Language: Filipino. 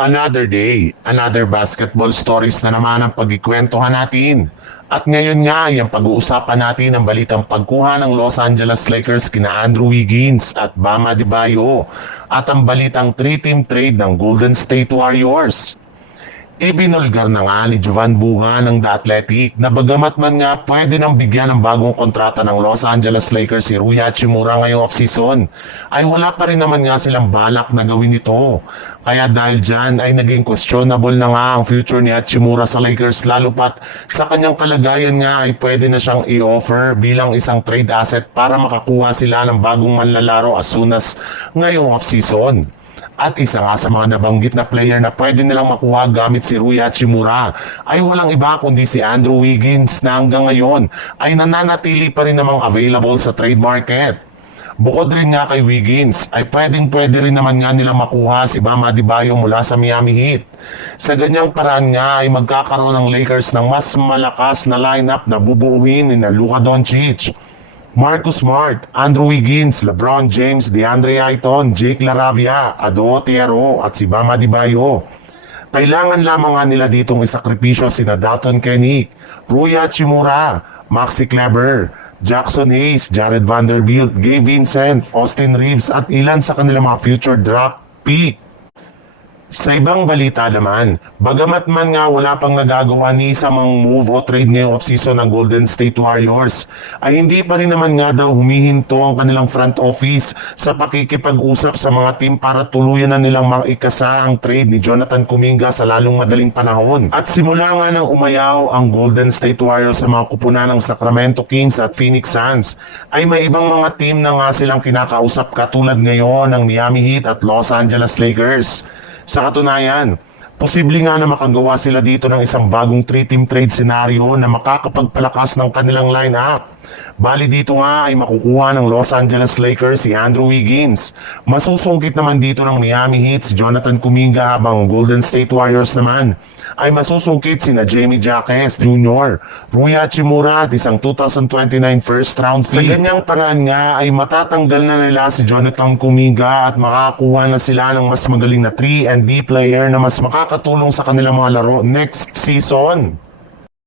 Another day, another basketball stories na naman ang pagkikwentuhan natin. At ngayon nga ay ang pag-uusapan natin ang balitang pagkuha ng Los Angeles Lakers kina Andrew Wiggins at Bam Adebayo at ang balitang 3-team trade ng Golden State Warriors. Ibinulgar na nga ni Jovan Buha ng The Athletic na bagamat man nga pwede nang bigyan ng bagong kontrata ng Los Angeles Lakers si Rui Hachimura ngayong offseason, ay wala pa rin naman nga silang balak na gawin ito. Kaya dahil dyan ay naging questionable na nga ang future ni Hachimura sa Lakers, lalo pat sa kanyang kalagayan nga ay pwede na siyang i-offer bilang isang trade asset para makakuha sila ng bagong manlalaro as soon as ngayong offseason. At isa nga sa mga nabanggit na player na pwede nilang makuha gamit si Rui Hachimura ay walang iba kundi si Andrew Wiggins na hanggang ngayon ay nananatili pa rin namang available sa trade market. Bukod rin nga kay Wiggins ay pwede rin naman nga nilang makuha si Bam Adebayo mula sa Miami Heat. Sa ganyang paraan nga ay magkakaroon ng Lakers ng mas malakas na lineup na bubuuin ni Luka Doncic, Marcus Smart, Andrew Wiggins, LeBron James, DeAndre Ayton, Jake LaRavia, Ado Otero at si Bam Adebayo. Kailangan lamang nga nila ditong isakripisyo sina Dalton Kenick, Rui Hachimura, Maxi Kleber, Jackson Hayes, Jared Vanderbilt, Gabe Vincent, Austin Reeves at ilan sa kanilang mga future draft pick. Sa ibang balita naman, bagamat man nga wala pang nagagawa ni isa mang move o trade ngayong offseason ng Golden State Warriors, ay hindi pa rin naman nga daw humihinto ang kanilang front office sa pakikipag-usap sa mga team para tuluyan na nilang maikasa ang trade ni Jonathan Kuminga sa lalong madaling panahon. At simula nga nang umayaw ang Golden State Warriors sa mga kupunan ng Sacramento Kings at Phoenix Suns, ay may ibang mga team na nga silang kinakausap katulad ngayon ng Miami Heat at Los Angeles Lakers. Sa katunayan, posible nga na makagawa sila dito ng isang bagong 3-team trade scenario na makakapagpalakas ng kanilang lineup. Bali dito nga ay makukuha ng Los Angeles Lakers si Andrew Wiggins. Masusungkit naman dito ng Miami Heat si Jonathan Kuminga, habang Golden State Warriors naman ay masusungkit sina Jamie Jaquez Jr., Rui Hachimura at isang 2029 first round pick. Sa ganyang paraan nga ay matatanggal na nila si Jonathan Kuminga at makakakuha na sila ng mas magaling na 3 and D player na mas makakatulong sa kanilang mga laro next season.